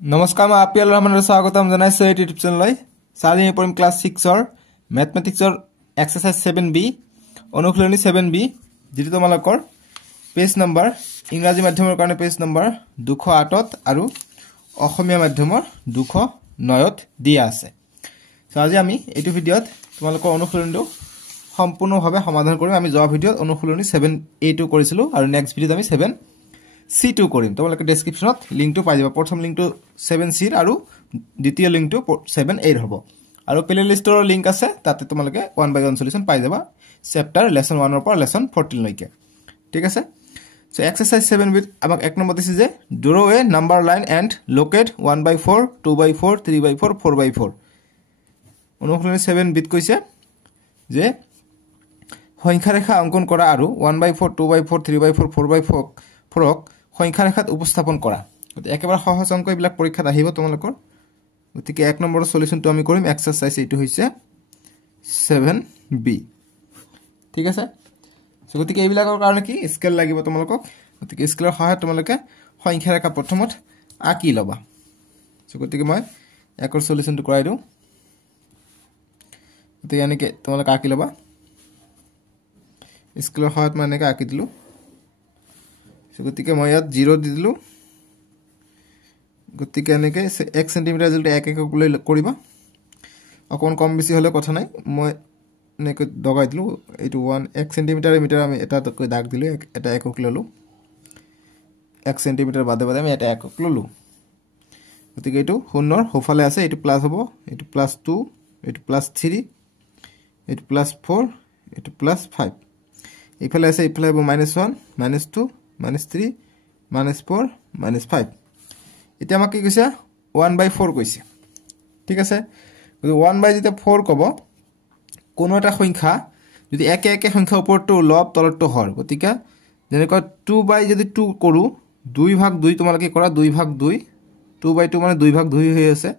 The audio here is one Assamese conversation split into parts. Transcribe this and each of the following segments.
নমস্কাৰ মই আপিয়াল ৰহমানৰ স্বাগতম জনাইছো এই ইউটিউব চেনেললৈ সাজি আমি পঢ়িম ক্লাস 6 ৰ ম্যাথমেটিক্সৰ এক্সাৰসাইজ 7b অনুশীলনী 7b যেটো তোমালোকৰ পেজ নম্বৰ ইংৰাজী মাধ্যমৰ কাৰণে পেজ নম্বৰ 208 ত আৰু অসমীয়া মাধ্যমৰ 209 ত দিয়া আছে সাজি আমি এইটো ভিডিওত তোমালোকৰ অনুশীলনীটো সম্পূৰ্ণভাৱে সমাধান কৰিম আমি যোৱা ভিডিওত অনুশীলনী 7a2 কৰিছিলো আৰু নেক্সট ভিডিওত আমি 7c2 কৰিম তোমালোকে ডেসক্ৰিপচনত লিংকটো পাই যাবা প্ৰথম লিংকটো 7c আৰু দ্বিতীয় লিংকটো 7a হ'ব আৰু প্লেলিষ্টৰ লিংক আছে তাতে তোমালোকে 1 by 1 সলিউশন পাই যাবা চেপ্টাৰ লেসন 1 ৰ পৰা লেসন 14 লৈকে ঠিক আছে সো এক্সাৰসাইজ 7 with আমাক এক নম্বৰ দিছে যে draw a number line and locate 1 by 4 2 by 4 3 by 4 4 by 4 অনুশীলনী 7 বিত কৈছে যে সংখ্যা ৰেখা অঙ্কন কৰা আৰু 1 by 4 2 by 4 3 by 4 4 by 4 ফৰক সংখ্যা ৰেখাত উপস্থাপন কৰা একেবাৰে সহজ অঙ্ক এইবিলাক পৰীক্ষাত আহিব তোমালোকৰ গতিকে এক নম্বৰৰ সলিউশনটো আমি কৰিম এক্সাৰসাইজ এইটো হৈছে 7b ঠিক আছে সো গতিকে এইবিলাকৰ কাৰণে কি স্কেল লাগিব তোমালোকক গতিকে স্কেলৰ সহায়ত তোমালোকে সংখ্যা ৰেখা প্ৰথমত আঁকি লবা সো গতিকে মই একৰ সলিউশনটো কৰাই দিও গতিকে এনেকে তোমালোকে আঁকি লবা স্কেলৰ সহায়ত মই এনেকে আঁকি দিলো গতিকে মই ইয়াত 0 দি দিলো গতিকে এনেকে 1 সেন্টিমিটাৰ জলতে এক এক লৈ কৰিবা অকন কম বেছি হলে কথা নাই মই এনেকে দগাই দিলো এইটো 1 সেন্টিমিটাৰ মিটাৰ আমি এটা দাগ দিলো এটা একক ললো 1 সেন্টিমিটাৰ বাদে বাদে আমি এটা একক ললো গতিকে এইটো শূন্যৰ হোফালে আছে এইটো প্লাস হ'ব এইটো +2 এইটো +3 এইটো +4 এইটো +5 ইফালে আছে ইফালে হ'ব -1 -2 -3 -4 -5 এটা আমাক কি কৈছে 1 by 4 কৈছে ঠিক আছে যদি 1 by যেটা 4 কব কোনো এটা সংখ্যা যদি একে একে সংখ্যা ওপৰটো লব তলটো হৰ গতিকে যেনেকৈ 2 by যদি 2 কৰো 2/2 তোমালোকে কৰা 2/2 2 by 2 মানে 2/2 হৈ আছে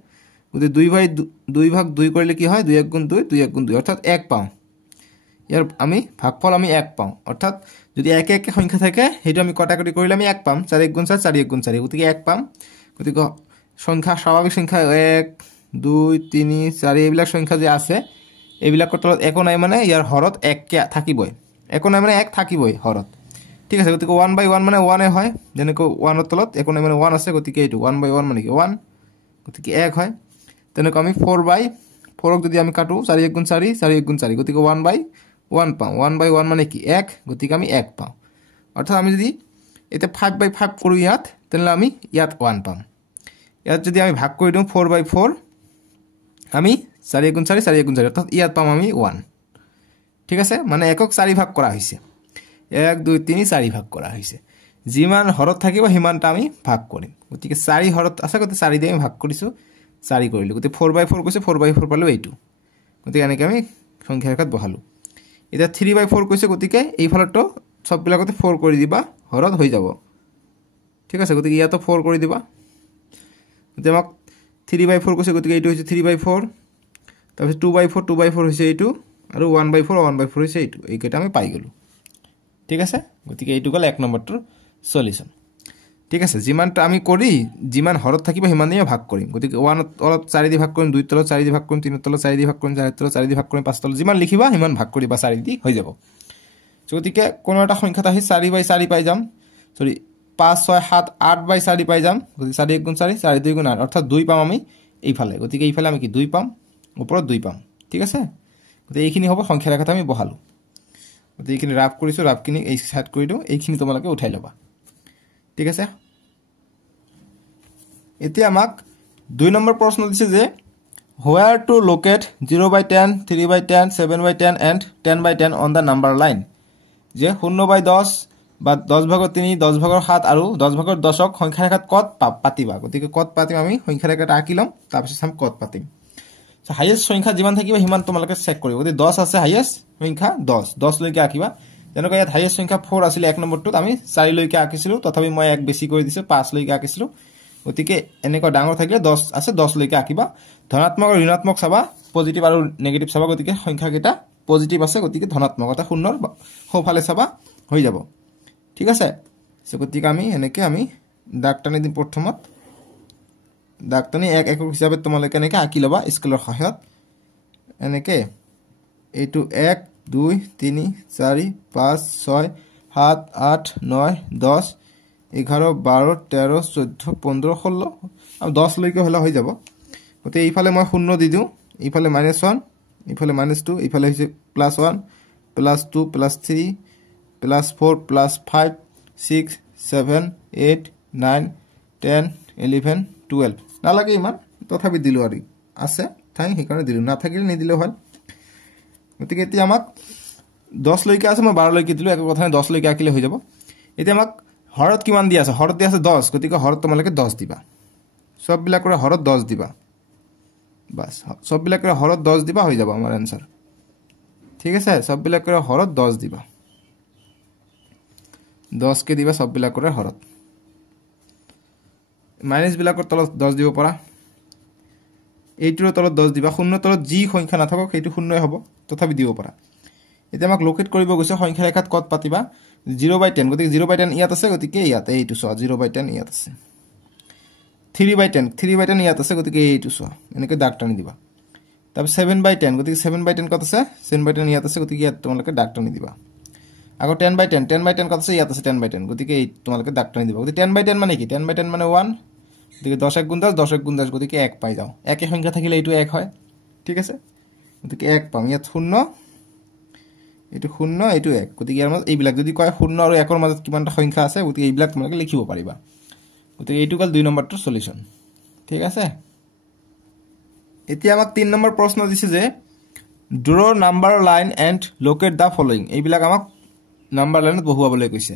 গতিকে 2/2 কৰিলে কি হয় 2 1 গুণ 2 2 1 গুণ 2 অৰ্থাৎ 1 পাও ইয়াৰ আমি ভাগফল আমি 1 পাও অৰ্থাৎ যদি একে একে সংখ্যা থাকে হেতু আমি কটাকটি কৰিলে আমি 1 পাম 4 1 গুণ 4 4 1 গুণ 4 গতিকে 1 পাম গতিকে সংখ্যা স্বাভাৱিক সংখ্যা 1 2 3 4 এইবিলাক সংখ্যা যে আছে এইবিলাক তলত একো নাই মানে ইয়াৰ হৰত 1 কে থাকিবই একো নাই মানে 1 থাকিবই হৰত ঠিক আছে গতিকে 1 by 1 মানে 1 এ হয় যেনেকৈ 1 ৰ তলত একো নাই মানে 1 আছে গতিকে এইটো 1 by 1 মানে কি 1 গতিকে 1 হয় তেনেকৈ আমি 4 by 4 ক যদি আমি কাটো 4 1 গুণ 4 4 1 গুণ 4 গতিকে 1 by 1 পাও 1 by 1 মানে কি 1 গতিকে আমি 1 পাও অৰ্থাৎ আমি যদি এটা 5 by 5 কৰো ইয়াত তেনলে আমি ইয়াত 1 পাম ইয়াত যদি আমি ভাগ কৰি দিও 4 by 4 আমি 4 গুণ 4 4 1 গুণ 4 অৰ্থাৎ ইয়াত পাম আমি 1 ঠিক আছে মানে একক 4 ভাগ কৰা হৈছে 1 2 3 4 ভাগ কৰা হৈছে যিমান হৰত থাকিব হিমানটা আমি ভাগ কৰিম গতিকে 4 হৰত আছে গতিকে 4 দিয়ে আমি ভাগ কৰিছো 4 কৰিলো গতিকে 4 by 4 কৈছে 4 by 4 পালো এইটো গতিকে এনেকৈ আমি সংখ্যা ৰেখাত বহালো এটা 3 by 4 কৈছে গতিকে এই ফলটো সব বিলাকতে 4 কৰি দিবা হৰত হৈ যাব ঠিক আছে গতিকে ইয়াতো 4 কৰি দিবা গতিকে আমাক 3 by 4 কৈছে গতিকে এইটো হৈছে 3 by 4 তাৰপিছত 2 by 4 2 by 4 হৈছে এইটো আৰু 1 by 4 1 by 4 হৈছে এইটো এইকেইটা আমি পাই গলো ঠিক আছে গতিকে এইটো গল এক নম্বৰটোৰ সলিউশন ঠিক আছে যিমানটা আমি কৰি যিমান হৰত থাকিব হিমানই ভাগ কৰিম গতিকে 1 তলত 4 দি ভাগ কৰিম 2 তলত 4 দি ভাগ কৰিম 3 তলত 4 দি ভাগ কৰিম 4 তলত 4 দি ভাগ কৰিম 5 তলত যিমান লিখিবা হিমান ভাগ কৰিবা 4 দি হৈ যাব গতিকে কোনো এটা সংখ্যাত আহি 4 by 4 পাই যাম সৰি 5 6 7 8 by 4 পাই যাম গতিকে 4 1 গুণ 4 4 2 গুণ 8 অৰ্থাৎ 2 পাম আমি এইফালে গতিকে এইফালে আমি কি 2 পাম ওপৰত 2 পাম ঠিক আছে গতিকে এইখিনি হ'ব সংখ্যা ৰেখাত আমি বহালো গতিকে এইখিনি ৰাফ কৰিছো ৰাফখিনি এই সাইড কৰি দিও এইখিনি তোমালোকে উঠাই লবা ঠিক আছে এতিয়া আমাক 2 নম্বৰ প্ৰশ্ন দিছে যে where to locate 0 by 10 3 by 10 7 by 10 and 10 by 10 on the number line যে 0 by 10 বা 10 ভাগৰ 3 10 ভাগৰ 7 আৰু 10 ভাগৰ 10 ক সংখ্যা ৰেখাত কত পাতিবা গতিকে কত পাতিম আমি সংখ্যা ৰেখাত আঁকি লম তাৰ পিছত আমি কত পাতিম সো হাইয়েস্ট সংখ্যা যিমান থাকিব হিমান তোমালোকে চেক কৰিব গতিকে 10 আছে হাইয়েস্ট সংখ্যা 10 লৈকে আঁকিবা যেনেকৈ ইয়াত হাইয়েস্ট সংখ্যা 4 আছিল এক নম্বৰটোত আমি 4 লৈকে আঁকিছিলো তথাপি মই এক বেছি কৰি দিছো 5 লৈকে আঁকিছিলো গতিকে এনেকৈ ডাঙৰ থাকিলে 10 আছে 10 লৈকে আঁকিবা ধনাত্মক আৰু ঋণাত্মক চাবা পজিটিভ আৰু নেগেটিভ চাবা গতিকে সংখ্যা কেইটা পজিটিভ আছে গতিকে ধনাত্মক এটা শূন্যৰ সোঁফালে চাবা হৈ যাব ঠিক আছে সো গতিকে আমি এনেকৈ আমি দাগ টানি দিম প্ৰথমত দাগ টানি এক একক হিচাপে তোমালোকে এনেকৈ আঁকি ল'বা স্কেলৰ সহায়ত এনেকৈ এইটো 1 2 3 4 5 6 7 8 9 10 11 12 13 14 15 16 আৰু 10 লৈকে হ'লে হৈ যাব গতিকে এইফালে মই 0 দি দিওঁ এইফালে -1 এইফালে -2 এইফালে হৈছে +1 +2 +3 +4 +5 6 7 8 9 10 11 12 নালাগে ইমান তথাপি দিলোঁ আৰু আছে ঠাই সেইকাৰণে দিলোঁ নাথাকিলে নিদিলেও হয় গতিকে এতিয়া আমাক 10 লৈকে আছে মই 12 লৈকে দিলোঁ একো কথা নাই 10 লৈকে আঁকিলে হৈ যাব এতিয়া আমাক হৰত কিমান দি আছে হৰত দি আছে 10 গতিকে হৰত তোমালোকে 10 দিবা সববিলাকৰ হৰত 10 দিবা বাস সববিলাকৰ হৰত 10 দিবা হৈ যাব আমাৰ আনসাৰ ঠিক আছে সববিলাকৰ হৰত 10 দিবা 10 কে দিবা সববিলাকৰ হৰত মাইনাস বিলাকৰ তলত 10 দিব পৰা এইটোৰ তলত 10 দিবা শূন্য তলত যি সংখ্যা নাথাকক সেইটো শূন্যই হ'ব তথাপি দিব পৰা এতিয়া আমাক লোকেট কৰিব গৈছে সংখ্যা ৰেখাত কত পাতিবা 0/10 গতিকে 0/10 ইয়াত আছে গতিকে ইয়াত এইটো চোৱা 0/10 ইয়াত আছে 3/10 ইয়াত আছে গতিকে এইটো চোৱা এনেকৈ দাগ টানি দিবা তাৰপৰ 7/10 গতিকে 7/10 কত আছে 7/10 ইয়াত আছে গতিকে ইয়াত তোমালোকে দাগ টানি দিবা আকৌ 10/10 কত আছে ইয়াত আছে 10/10 গতিকে এই তোমালোকে দাগ টানি দিবা গতিকে 10/10 মানে কি 10/10 মানে 1 গতিকে 10 * 10 10 * 10 গতিকে 1 পাই যাও একে সংখ্যা থাকিলে এইটো 1 হয় ঠিক আছে গতিকে 1 পাম ইয়াত 0 এইটো 0 এইটো 1 গতিকে ইয়াৰ মাজত এইবিলাক যদি কয় 0 আৰু 1 ৰ মাজত কিমানটা সংখ্যা আছে গতিকে এইবিলাক তোমালোকে লিখিব পাৰিবা গতিকে এইটো গল 2 নম্বৰটো সলিউশন ঠিক আছে এতিয়া আমাক 3 নম্বৰ প্ৰশ্ন দিছে যে draw number line and locate the following এইবিলাক আমাক নাম্বাৰ লাইনত বহুৱাবলৈ কৈছে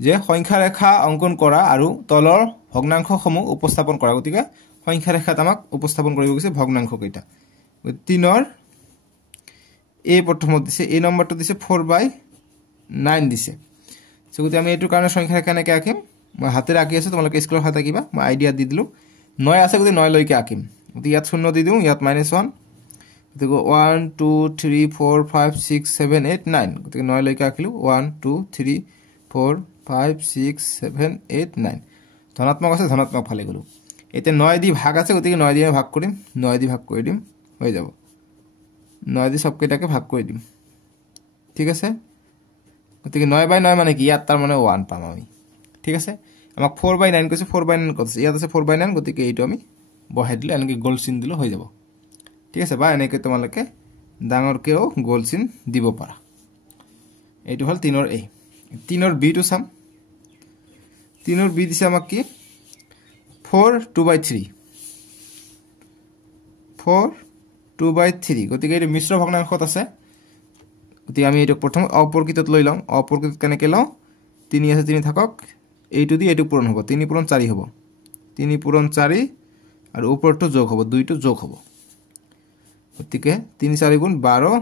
যে সংখ্যা ৰেখা অঙ্কন কৰা আৰু তলৰ ভগ্নাংশসমূহ উপস্থাপন কৰা গতিকে সংখ্যা ৰেখাত আমাক উপস্থাপন কৰিব কৈছে ভগ্নাংশ কেইটা 3 ৰ এ প্ৰথমত দিছে এই নম্বৰটো দিছে 4/9 দিছে সো গতি আমি এইটোৰ কাৰণে সংখ্যা ৰেখা কেনেকৈ আঁকিম মই হাতেৰে আঁকি আছো তোমালোকে স্কেলৰ হাতে আঁকিবা মই আইডিয়া দি দিলো 9 আছে গতি 9 লৈকে আঁকিম গতি ইয়াত 0 দি দিওঁ ইয়াত -1 গতিকে 1 2 3 4 5 6 7 8 9 গতিকে 9 লৈকে আঁকিলো 1 2 3 4 5 6 7 8 9 ধনাত্মক আছে ধনাত্মক ফালে গলো এতিয়া 9 দি ভাগ আছে গতিকে 9 দি ভাগ কৰিম 9 দি ভাগ কৰি দিম হৈ যাব 9 দি সবকেইটাকে ভাগ কৰি দিম ঠিক আছে গতিকে 9/9 মানে কি ইয়াত তাৰ মানে 1 পাম আমি ঠিক আছে আমাক 4/9 কৈছে 4/9 কত আছে ইয়াত আছে 4/9 গতিকে এইটো আমি বহাই দিলে এনেকৈ গোল চিন দিলে হৈ যাব ঠিক আছে বা এনেকৈ তোমালোকে ডাঙৰকেও গোল চিন দিব পাৰা এইটো হল 3 ৰ এ 3 ৰ বি টো চাম 3 ৰ বি দিছে আমাক কি 4 2/3 4 2/3 গতিকে এই মিশ্ৰ ভগ্নাংশত আছে গতিকে আমি এইটো প্ৰথম অপৰকিতত লৈ লওঁ অপৰকিতত কেনেকৈ লওঁ 3 আছে 3 থাকক এইটো দি এইটো পূৰণ হ'ব 3 পূৰণ 4 হ'ব 3 পূৰণ 4 আৰু ওপৰটো যোগ হ'ব 2 টো যোগ হ'ব গতিকে 3 4 গুণ 12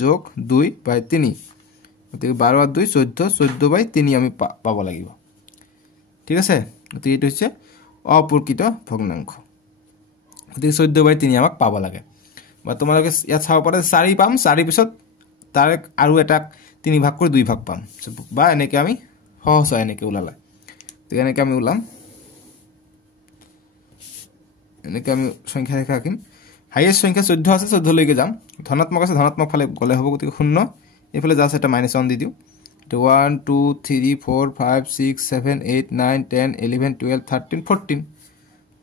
যোগ 2/3 গতিকে 12 আর 2 14 14/3 আমি পাব লাগিব ঠিক আছে গতিকে এইটো হৈছে অপৰকিত ভগ্নাংশ গতিকে 14/3 আমাক পাব লাগে বা তোমালোকে ইয়াত চাব পাৰা 4 পাম 4 পিছত তাৰ আৰু এটা 3 ভাগ কৰি 2 ভাগ পাম বা এনেকৈ আমি সহজ হয় এনেকৈ ওলালা তো এনেকৈ আমি ওলাম এনেকৈ আমি সংখ্যা ৰেখা আঁকিম হাইয়েস্ট সংখ্যা 14 আছে 14 লৈকে যাম ধনাত্মক আছে ধনাত্মক ফালে গলে হ'ব গতিকে 0 এইফালে জাস্ট এটা -1 দি দিও তো 1 2 3 4 5 6 7 8 9 10 11 12 13 14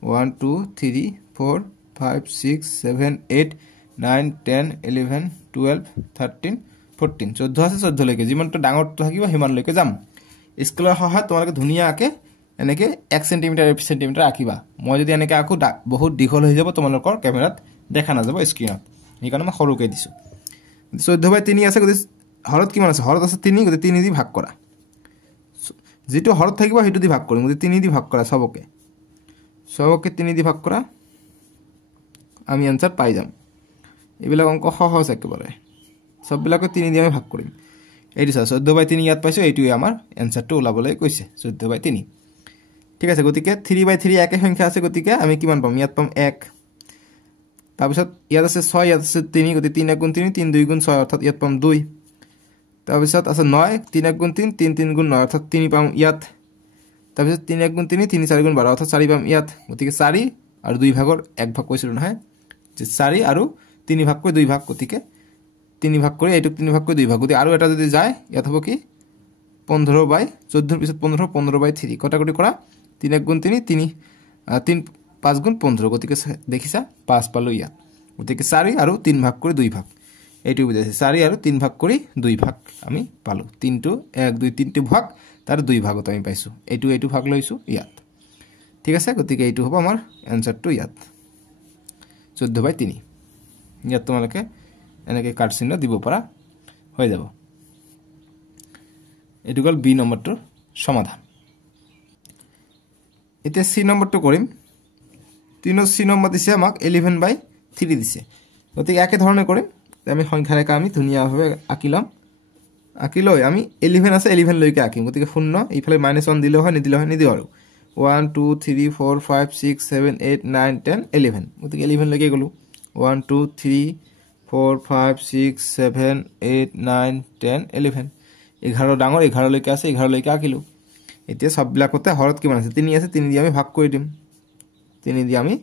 1 2 3 4 5 6 7 8 9 10 11 12 13 14 14 আছে 14 লৈকে যিমানটো ডাঙৰটো থাকিব হিমান লৈকে যাম স্কেলৰ সহায়ত তোমালোকে ধুনীয়াকৈ এনেকৈ 1 সেন্টিমিটাৰ 1 সেন্টিমিটাৰ আঁকিবা মই যদি এনেকৈ আঁকো বহুত দীঘল হৈ যাব তোমালোকৰ ক্যামেৰাত দেখা নাযাব স্ক্ৰিনত সেইকাৰণে মই সৰুকৈ দিছো 14/3 আছে গতি হৰত কিমান আছে হৰত আছে 3 গতি 3 দি ভাগ কৰা যেটো হৰত থাকিব হেতু দি ভাগ কৰিম গতি 3 দি ভাগ কৰা সবকে 3 দি ভাগ কৰা আমি আনসাৰ পাই যাম এইবিলাক অঙ্ক সহজ একেবাৰে সববিলাকে 3 দি আমি ভাগ কৰিম এইটো 14/3 ইয়াত পাইছো এইটোই আমাৰ আনসারটো ওলাবলৈ কৈছে 14/3 ঠিক আছে গতিকে 3/3 একে সংখ্যা আছে গতিকে আমি কিমান পাম ইয়াত পাম 1 তাৰপিছত ইয়াত আছে 6 ইয়াত আছে 3 গতি 3 গুণ 3 3 2 গুণ 6 অৰ্থাৎ ইয়াত পাম 2 তাৰপিছত আছে 9 3 গুণ 3 3 3 গুণ 9 অৰ্থাৎ 3 পাম ইয়াত তাৰপিছত 3 গুণ 3 3 4 গুণ 12 অৰ্থাৎ 4 পাম ইয়াত গতিকে 4 আৰু 2 ভাগৰ 1 ভাগ কৈছিল নহয় যে 4 আৰু 3 ভাগ কৈ 2 ভাগ গতিকে 3 ভাগ কৰি এইটো 3 ভাগ কৈ 2 ভাগ গতি আৰু এটা যদি যায় ইয়াত হ'ব কি 15/14 পিছত 15/3 কটাকটি কৰা 3 1 গুণ 3 3 5 গুণ 15 গতিকে দেখিছা 5 পালো ইয়াত গতিকে 4 আৰু 3 ভাগ কৰি 2 ভাগ এইটো বুজাইছে 4 আৰু 3 ভাগ কৰি 2 ভাগ আমি পালো 3 টো 1 2 3 টো ভাগ তাৰ 2 ভাগত আমি পাইছো এইটো ভাগ লৈছো ইয়াত ঠিক আছে গতিকে এইটো হ'ব আমাৰ এনসাৰটো ইয়াত 14/3 ইয়াত তোমালোকে এনেকৈ কাট চিহ্ন দিব পৰা হৈ যাব এইটো গল বি নম্বৰটোৰ সমাধান এতিয়া সি নম্বৰটো কৰিম 3 সি নম্বৰ দিছে আমাক 11/3 দিছে গতিকে একে ধৰণে কৰিম আমি সংখ্যা ৰেখা আমি ধুনীয়াভাৱে আঁকিলৈ আমি 11 আছে 11 লৈকে আঁকিম গতিকে 0 ইফালে -1 দিলে হয় নিদিলে হয় নিদিও আৰু 1 2 3 4 5 6 7 8 9 10 11 গতিকে 11 লৈকে গলো 1 2 3 4 5 6 7 8 9 10 11 11 ডাঙৰ 11 লৈকে আছে 11 লৈকে আঁকিলো এতিয়া সববিলাকতে হৰত কিমান আছে 3 আছে 3 দি আমি ভাগ কৰি দিম 3 দি আমি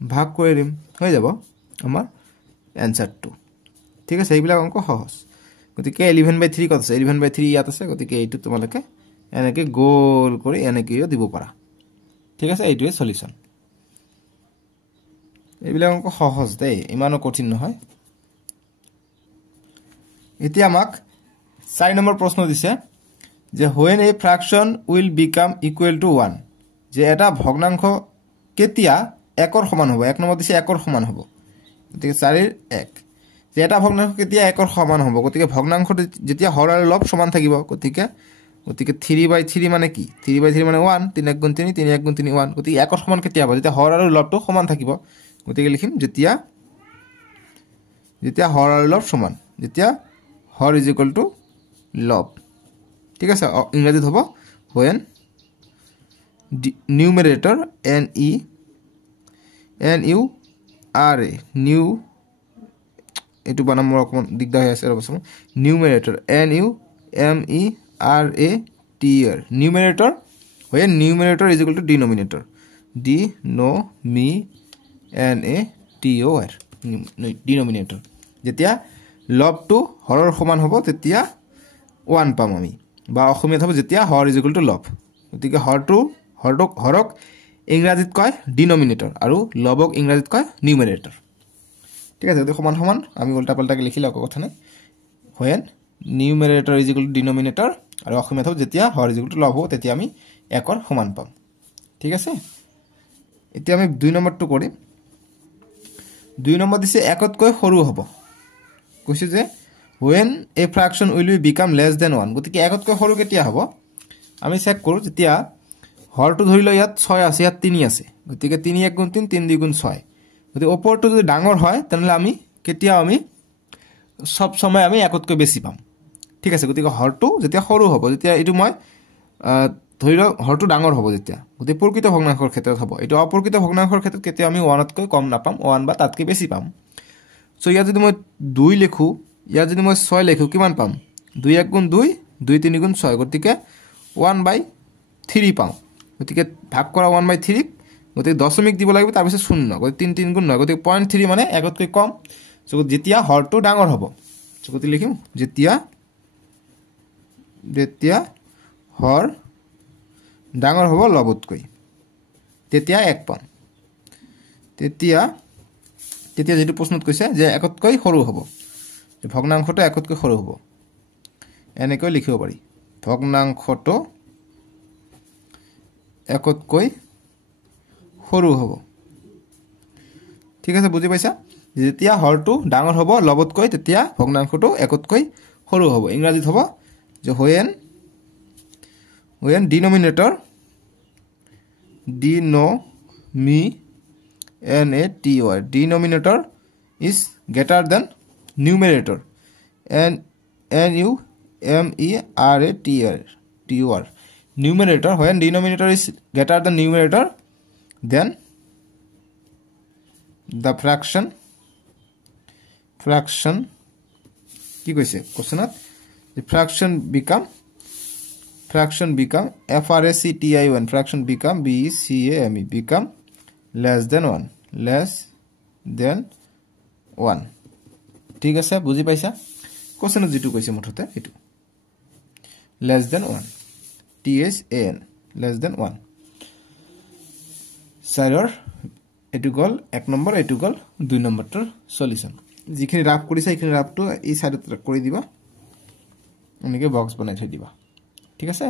ভাগ কৰি দিম হৈ যাব আমাৰ এনসারটো ঠিক আছে এইবিলাক অংক সহজ গতিকে 11/3 কত আছে 11/3 ইয়াত আছে গতিকে এইটো তোমালোকে এনেকৈ গোল কৰি এনেকৈও দিব পাৰা ঠিক আছে এইটোৱে সলিউশন এইবিলাক অংক সহজ দেই ইমানো কঠিন নহয় এতিয়া আমাক 4 নম্বৰ প্ৰশ্ন দিছে যে when a fraction will become equal to 1 যে এটা ভগ্নাংশ কেতিয়া 1 ৰ সমান হ'ব 1 নম্বৰ দিছে 1 ৰ সমান হ'ব গতিকে 4 ৰ 1 যে এটা ভগ্নাংশ কেতিয়া 1 ৰ সমান হ'ব গতিকে ভগ্নাংশটো যেতিয়া হৰ আৰু লব সমান থাকিব গতিকে 3/3 মানে কি 3/3 মানে 1 3 1 গুণ 3 3 1 গুণ 3 1 গতিকে 1 ৰ সমান কেতিয়া হ'ব যেতিয়া হৰ আৰু লবটো সমান থাকিব গতিকে লিখিম যেতিয়া হৰ আৰু লব সমান যেতিয়া হৰ ইজ ইকুৱেল টু লব ঠিক আছে ইংৰাজীত হ'ব when numerator n u r a new এটু বানাম মোৰ অকমান দিগদাৰ হৈ আছে ৰবচোন numerator n u m e r a t r numerator when numerator is equal to denominator d no me n a t o r denominator যেতিয়া লবটো হৰৰ সমান হ'ব তেতিয়া 1 পাম আমি বা অসমীয়াত হ'ব যেতিয়া হৰ ইজ ইকুৱেল টু লব গতিকে হৰক ইংৰাজীত কয় ডিনোমিনেটৰ আৰু লবক ইংৰাজীত কয় নিউমাৰেটৰ ঠিক আছে গতিকে সমান সমান আমি উল্টা পাল্টাকে লিখিলে একো কথা নাই when নিউমাৰেটৰ ইজ ইকুৱেল টু ডিনোমিনেটৰ আৰু অসমীয়াত হ'ব যেতিয়া হৰ ইজ ইকুৱেল টু লব হ'ব তেতিয়া আমি 1 ৰ সমান পাম ঠিক আছে এতিয়া আমি 2 নম্বৰটো কৰিম 2 নম্বৰ দিছে 1 তকৈ সৰু হ'ব কৈছে যে when a fraction will become less than 1 গতিকে 1 তকৈ সৰু কেতিয়া হ'ব আমি চেক কৰো যেতিয়া হৰটো ধৰি লও ইয়াত 6 আছে ইয়াত 3 আছে গতিকে 3 1 গুণ 3 3 2 গুণ 6 গতিকে ওপৰটো যদি ডাঙৰ হয় তেনলে আমি কেতিয়া আমি সব সময় আমি 1 তকৈ বেছি পাম ঠিক আছে গতিকে হৰটো যেতিয়া সৰু হ'ব যেতিয়া এটো মই ধৰি লও হৰটো ডাঙৰ হ'ব যেতিয়া গতিকে প্ৰকৃত ভগ্নাংশৰ ক্ষেত্ৰত হ'ব এটো অপ্ৰকৃত ভগ্নাংশৰ ক্ষেত্ৰত কেতিয়া আমি 1 তকৈ কম নাপাম 1 বা তাতকৈ বেছি পাম সো ইয়াত যদি মই 2 লিখো ইয়াত যদি মই 6 লিখো কিমান পাম 2 1 গুণ 2 2 3 গুণ 6 গতিকে 1/3 পাম গতিকে ভাগ কৰা 1/3 গতিকে দশমিক দিব লাগিব তাৰ পিছত 0 গতিকে 3 3 গুণ 9 গতিকে 0.3 মানে 1 তকৈ কম সো যেতিয়া হৰটো ডাঙৰ হ'ব সো গতিকে লিখিম যেতিয়া হৰ ডাঙৰ হ'ব লবতকৈ তেতিয়া 1 পাম তেতিয়া যেটো প্ৰশ্নত কৈছে যে 1 তকৈ সৰু হ'ব ভগ্নাংশটো 1 তকৈ সৰু হ'ব এনেকৈ লিখিব পাৰি ভগ্নাংশটো 1 তকৈ সৰু হ'ব ঠিক আছে বুজি পাইছা যেতিয়া হৰটো ডাঙৰ হ'ব লবতকৈ তেতিয়া ভগ্নাংশটো 1 তকৈ সৰু হ'ব ইংৰাজীত হ'ব যে when denominator d no me n a t o r denominator is greater than numerator n u m e r a t o r numerator when denominator is greater than numerator then the fraction কি কৈছে কোশ্চেনত the fraction become fraction become become less than 1 less than 1 ঠিক আছে বুজি পাইছা কোশ্চেন যেটো কৈছে মুঠতে এটো less than 1 THAN less than 1 সাইডৰ এটো গল 1 নম্বৰ এটো গল 2 নম্বৰটোৰ সলিউশন যিখিনি ৰাফ কৰিছে এইখিনি ৰাফটো এই সাইডত কৰি দিবা এনেকে বক্স বনাই থৈ দিবা ঠিক আছে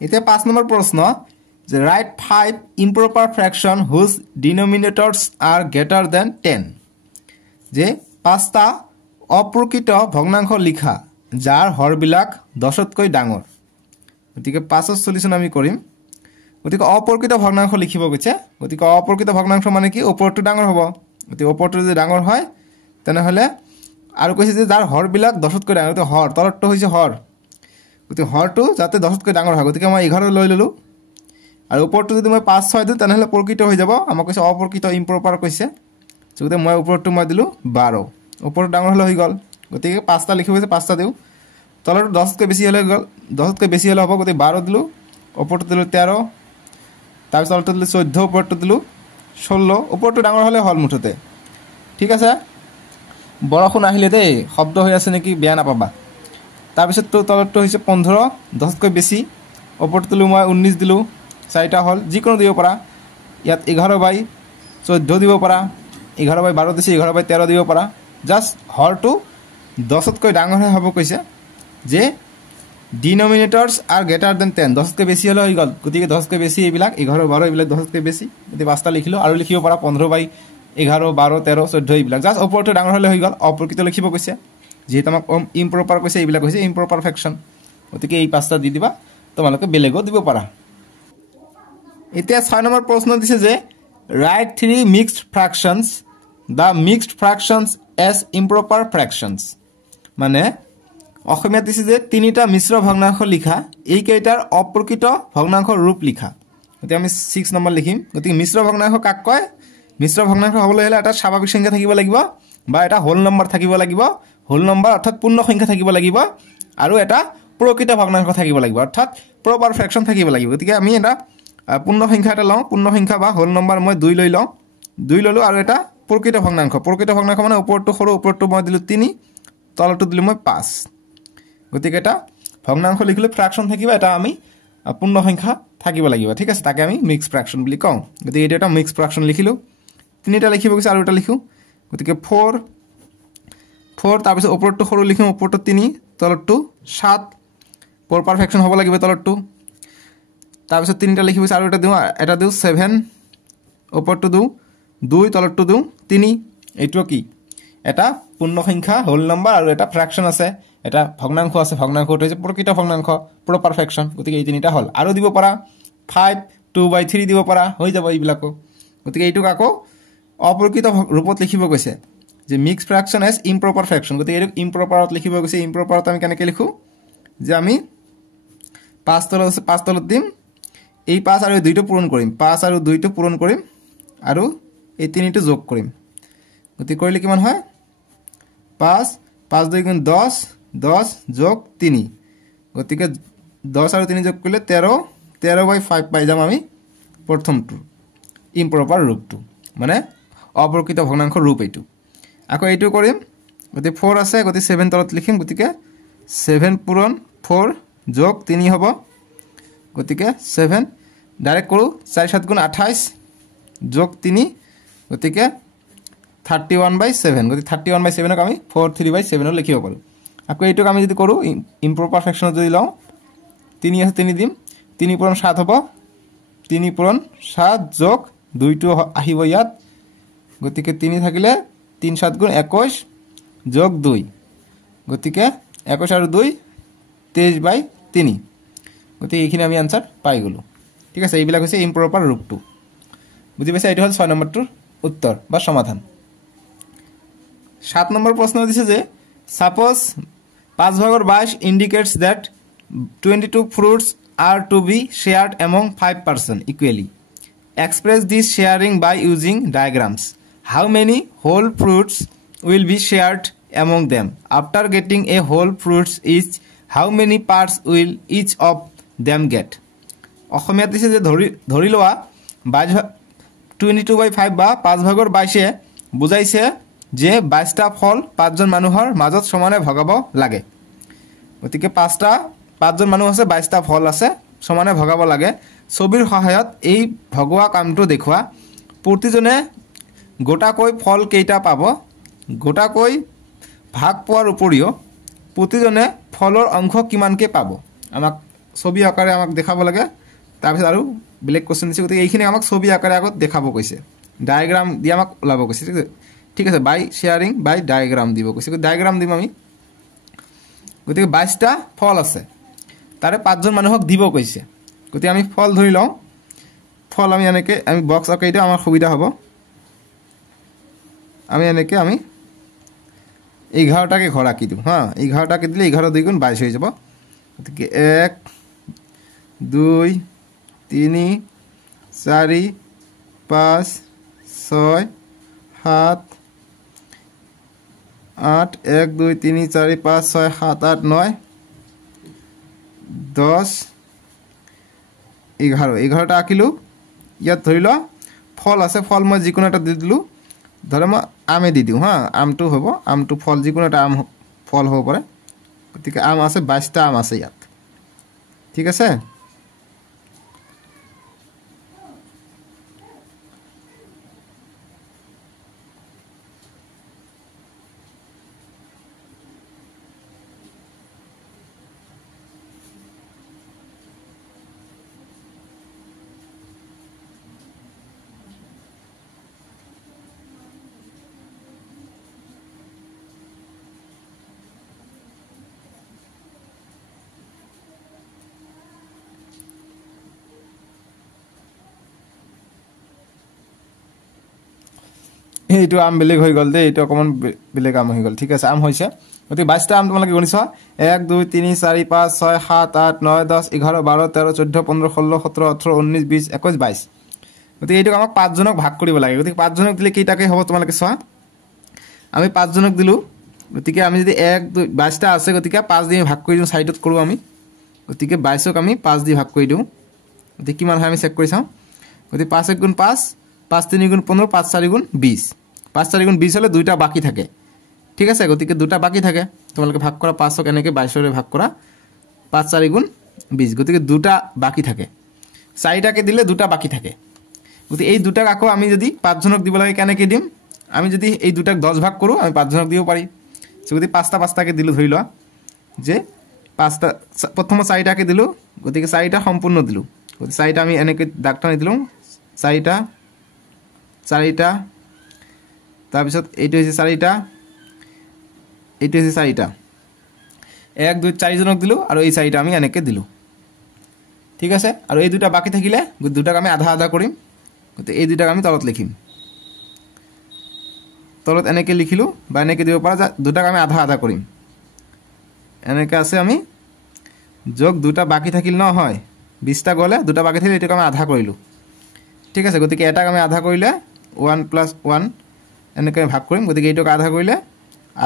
এতিয়া 5 নম্বৰ প্ৰশ্ন যে write 5 improper fraction whose denominators are greater than 10 যে পাঁচটা অপ্রকৃত ভগ্নাংশ লিখা যার হরবিলাক 10তকৈ ডাঙৰ গতিকে পাঁচৰ সলিউশন আমি কৰিম গতিকে অপ্ৰকৃত ভগ্নাংশ লিখিব গৈছে গতিকে অপ্ৰকৃত ভগ্নাংশ মানে কি ওপৰটো ডাঙৰ হ'ব গতিকে ওপৰটো যদি ডাঙৰ হয় তেনেহলে আৰু কৈছে যে যাৰ হৰবিলাক 10তকৈ ডাঙৰ তো হৰ তলৰটো হৈছে হৰ গতিকে হৰটো যাতে 10তকৈ ডাঙৰ হয় গতিকে মই 11 লৈ ললো আৰু ওপৰটো যদি মই 5 6 দিও তেনেহলে প্ৰকৃত হৈ যাব আমাক কৈছে অপ্ৰকৃত ইম্প্ৰপাৰ কৈছে যদি মই ওপৰটো মই দিলো 12 ওপৰটো ডাঙৰ হলে হৈ গল গতিকে 5টা লিখিব হৈছে 5টা দিও তলৰটো 10তকৈ বেছি হলে গল 10তকৈ বেছি হলে হ'ব গতিকে 12 দিলো ওপৰটো দিলো 13 তাৰ তলৰটো দিলো 14 ওপৰটো দিলো 16 ওপৰটো ডাঙৰ হলে হল মুঠতে ঠিক আছে বৰষুণ আহিলে দেই শব্দ হৈ আছে নেকি বেয়া নাপাবা তাৰ পিছত তো তলৰটো হৈছে 15 10তকৈ বেছি ওপৰটো দিলো মই 19 দিলো চাৰিটা হল যিকোনো দিব পাৰা ইয়াত 11/14 দিব পাৰা 11/12 দিছে 11/13 দিব পাৰা জাস্ট হৰটো 10তকৈ ডাঙৰ হ'ব কৈছে যে ডিনোমিনেটৰস আর গ্রেটার দেন 10 10তকৈ বেছি হলে হৈ গল গতিকে 10তকৈ বেছি এইবিলাক 11 12 এইবিলাক 10তকৈ বেছি গতিকে পাঁচটা লিখিলো আৰু লিখিব পাৰা 15/11 12 13 14 এইবিলাক জাস্ট ওপৰটো ডাঙৰ হলে হৈ গল অপ্ৰকৃত লিখিব কৈছে যেহেতু আমাক ইম্প্ৰপাৰ কৈছে এইবিলাক হৈছে ইম্প্ৰপাৰ ফ্ৰেকশন গতিকে এই পাঁচটা দি দিবা তোমালোকে বেলেগো দিব পাৰা এতিয়া 6 নম্বৰ প্ৰশ্ন দিছে যে write 3 mixed fractions the mixed fractions as improper fractions মানে অসমীয়া দিছে যে তিনিটা মিশ্র ভগ্নাংশ লিখা এই কেইটাৰ অপ্ৰকৃত ভগ্নাংশ ৰূপ লিখা গতিকে আমি 6 নম্বৰ লিখিম গতিকে মিশ্ৰ ভগ্নাংশ কাক কয় মিশ্ৰ ভগ্নাংশ হ'বলৈ হলে এটা স্বাভাৱিক সংখ্যা থাকিব লাগিব বা এটা হোল নম্বৰ থাকিব লাগিব হোল নম্বৰ অৰ্থাৎ পূৰ্ণ সংখ্যা থাকিব লাগিব আৰু এটা প্ৰকৃত ভগ্নাংশ থাকিব লাগিব অৰ্থাৎ প্ৰপাৰ ফ্ৰেকশন থাকিব লাগিব গতিকে আমি এটা পূৰ্ণ সংখ্যা এটা লওঁ পূৰ্ণ সংখ্যা বা হোল নম্বৰ মই 2 লৈ লওঁ 2 ললো আৰু এটা প্ৰকৃত ভগ্নাংশ মানে ওপৰটো সৰু ওপৰটো মই দিলো 3 তলটো দিলো মই 5 গতিকে এটা ভগ্নাংশ লিখিলে ফ্র্যাকশন থাকিব এটা আমি পূর্ণ সংখ্যা থাকিব লাগিব ঠিক আছে তাকে আমি মিক্স ফ্র্যাকশন বুলি কওঁ গতিকে এটা মিক্স ফ্র্যাকশন লিখিলো তিনিটা লিখিব গৈছে আৰু এটা লিখো গতিকে 4 তাৰ পিছত ওপৰটো সৰু লিখিম ওপৰটো 3 তলটো 7 প্ৰপাৰ ফ্ৰ্যাকশন হ'ব লাগিব তলটো তাৰ পিছত তিনিটা লিখিব গৈছে আৰু এটা দিও 7 ওপৰটো দিও 2 তলটো দিও 3 এইটো কি এটা পূৰ্ণ সংখ্যা হোল নম্বৰ আৰু এটা ফ্ৰ্যাকশন আছে এটা ভগ্নাংশ আছে ভগ্নাংশটো হৈছে প্ৰকৃত ভগ্নাংশ প্ৰপাৰ ফ্ৰ্যাকশন গতিকে এই তিনিটা হল আৰু দিব পাৰা 5 2/3 দিব পাৰা হৈ যাব এইবিলাকো গতিকে এইটো কাকো অপ্ৰকৃত ৰূপত লিখিব গৈছে যে মিক্স ফ্ৰ্যাকশন এজ ইম্প্ৰপাৰ ফ্ৰ্যাকশন গতিকে এই ইম্প্ৰপাৰত লিখিব গৈছে ইম্প্ৰপাৰত আমি কেনেকৈ লিখো যে আমি 5 তলত দিম এই 5 আৰু 2টো পূৰণ কৰিম 5 আৰু 2টো পূৰণ কৰিম আৰু এই 3টো যোগ কৰিম গতিকে কৰিলে কিমান হয় 5 5 2 গুণ 10 10 যোগ 3 গতিকে 10 আৰু 3 যোগ কৰিলে 13 13/5 পাই যাম আমি প্ৰথমটো ইম্প্ৰপাৰ ৰূপটো মানে অপ্ৰকৃত ভগ্নাংশ ৰূপ এইটো আকৌ এইটো কৰিম গতিকে 4 আছে গতিকে 7 তলত লিখিম গতিকে 7 পূৰণ 4 যোগ 3 হ'ব গতিকে 7 ডাইৰেক্ট কৰো 4 7 গুণ 28 যোগ 3 গতিকে 31/7 গতিকে 31/7 ক আমি 43/7 লিখিব পাৰো আকৌ এইটোক আমি যদি কৰো ইম্প্ৰপাৰ ফ্ৰ্যাকশন যদি লওঁ 3 আছে 3 দিম 3 পূৰণ 7 হ'ব 3 পূৰণ 7 যোগ 2টো আহিব ইয়াত গতিকে 3 থাকিলে 3 7 গুণ 21 যোগ 2 গতিকে 21 আৰু 2 23/3 গতিকে এইখিনি আমি আনসাৰ পাই গলো ঠিক আছে এইবিলাক হৈছে ইম্প্ৰপাৰ ৰূপটো বুজি পাইছা এইটো হল 6 নম্বৰটোৰ উত্তৰ বা সমাধান 7 নম্বৰ প্ৰশ্ন দিছে যে suppose 5/22 indicates that 22 fruits are to be shared among 5 persons equally. Express this sharing by using diagrams. How many whole fruits will be shared among them? After getting a whole fruits each, how many parts will each of them get? অসমীয়াত দিছে যে ধৰি লোৱা 22/5 বা 5/22 বুজাইছে যে 22টা ফল 5জন মানুহৰ মাজত সমানে ভগাব লাগে। গতিকে 5জন মানুহ আছে, 22টা ফল আছে, সমানে ভগাব লাগে। ছবিৰ সহায়ত এই ভগোৱা কামটো দেখুৱা। প্ৰতিজনে গোটাকৈ ফল কেইটা পাব, গোটাকৈ ভাগ পোৱাৰ উপৰিও প্ৰতিজনে ফলৰ অংশ কিমানকৈ পাব আমাক ছবি আকাৰে আমাক দেখাব লাগে। তাৰপিছত আৰু বেলেগ কোৱেশ্চন দিছে, গতিকে এইখিনি আমাক ছবি আকাৰে আগত দেখাব কৈছে, ডায়েগ্ৰাম দি আমাক ওলাব কৈছে। ঠিক আছে, বাই শ্বেয়াৰিং বাই ডায়েগ্ৰাম দিব কৈছে, ডায়েগ্ৰাম দিম আমি। গতিকে 22টা ফল আছে, তাৰে 5জন মানুহক দিব কৈছে। গতিকে আমি ফল ধৰি লওঁ, ফল আমি এনেকৈ আমি বক্স আঁকি দিওঁ, আমাৰ সুবিধা হ'ব। আমি এনেকৈ 11টাকৈ ঘৰ আঁকি দিওঁ হা। 11টাকৈ দিলে 11 2 গুণ 22 হৈ যাব। গতিকে 1 2 3 4 5 6 7 8 1 2 3 4 5 6 7 8 9 10 11 11টা আঁকিলোঁ। ইয়াত ধৰি লোৱা ফল আছে, ফল মই যিকোনো এটা দি দিলোঁ, ধৰে মই আমে দি দিওঁ হা। আমটো হ'ব, আমটো ফল যিকোনো এটা আম ফল হ'ব পাৰে। গতিকে আম আছে, 22টা আম আছে ইয়াত। ঠিক আছে, এইটো আম বেলেগ হৈ গ'ল দেই, এইটো অকণমান বেলেগ আম হৈ গ'ল। ঠিক আছে, আম হৈছে। গতিকে 22টা আম তোমালোকে গণি চোৱা, 1 2 3 4 5 6 7 8 9 10 11 12 13 14 15 16 17 18 19 20 21 22। গতিকে এইটোক আমাক 5জনক ভাগ কৰিব লাগে। গতিকে 5জনক দিলে কেইটাকৈ হ'ব তোমালোকে চোৱা। আমি 5জনক দিলোঁ, গতিকে আমি যদি 1 2 22টা আছে, গতিকে 5 দি ভাগ কৰি দিওঁ, চাইডত কৰোঁ আমি। গতিকে 22ক আমি 5 দি ভাগ কৰি দিওঁ। গতিকে কিমান হয় আমি চেক কৰি চাওঁ। গতিকে 5 1 গুণ 5, 5 3 গুণ 15, 5 4 গুণ 20। 5 4 গুণ 20 হ'লে 2টা বাকী থাকে। ঠিক আছে, গতিকে 2টা বাকী থাকে। তোমালোকে ভাগ কৰা 5ক এনেকৈ 22ৰে ভাগ কৰা, 5 4 গুণ 20। গতিকে 2টা বাকী থাকে। 4টাকৈ দিলে 2টা বাকী থাকে। গতিকে এই 2টাক আকৌ আমি যদি 5জনক দিব লাগে, কেনেকৈ দিম? আমি যদি এই 2টাক 10 ভাগ কৰোঁ, আমি 5জনক দিব পাৰিম। গতিকে 5টা দিলোঁ, ধৰি লোৱা যে 5টা, প্ৰথমত 4টাকৈ দিলোঁ, গতিকে 4টা সম্পূৰ্ণ দিলোঁ। গতিকে 4টা আমি এনেকৈ দাগ টানি দিলোঁ, 4টা 4টা, তাৰপিছত এইটো হৈছে 4টা, এইটো হৈছে 4টা, 1 2 4জনক দিলোঁ, আৰু এই 4টা আমি এনেকৈ দিলোঁ। ঠিক আছে, আৰু এই 2টা বাকী থাকিলে 2টাক আমি আধা আধা কৰিম। গতিকে এই 2টাক আমি তলত লিখিম, তলত এনেকৈ লিখিলোঁ, বা এনেকৈ দিব পৰা যায়। 2টাক আমি আধা আধা কৰিম, এনেকৈ আছে। আমি যোগ 2টা বাকী থাকিল নহয়, 20টা গ'লে 2টা বাকী থাকিলে, এইটোক আমি আধা কৰিলোঁ। ঠিক আছে, গতিকে এটাক আমি আধা কৰিলে 1 + 1 এনেকৈ ভাগ কৰিম। গতিকে এইটোক আধা কৰিলে